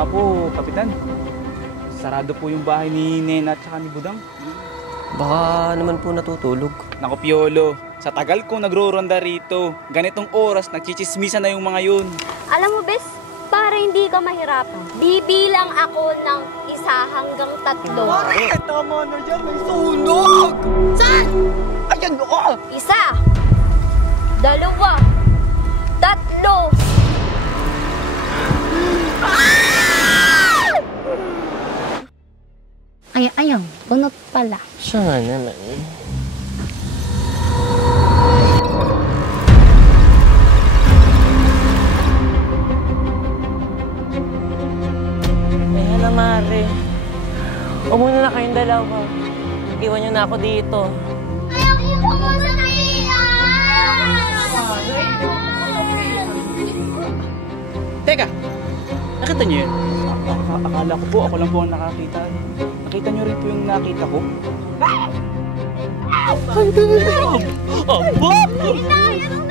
nga po, Kapitan. Sarado po yung bahay ni Nena at saka ni Budang. Baka naman po natutulog. Naku, Piolo, sa tagal kong nagro-ronda rito, ganitong oras, nagchichismisan na yung mga yun. Alam mo, Bes, para hindi ka mahirapan, bibilang ako ng 1 hanggang 3. Pare, tama na dyan, may sunog! Saan? Ayan, oo! 1, 2, 3. Ayang, bunot pala. Siya nga naman. Ayan na, Mare. Umuna na kayong dalawa. Iwan niyo na ako dito. Ayang, iwan mo sa kaiya! Teka, nakita niyo yun? Akala ko po, ako lang po ang nakakita. Nakita niyo rin po yung nakita ko? Aba! Inay, anong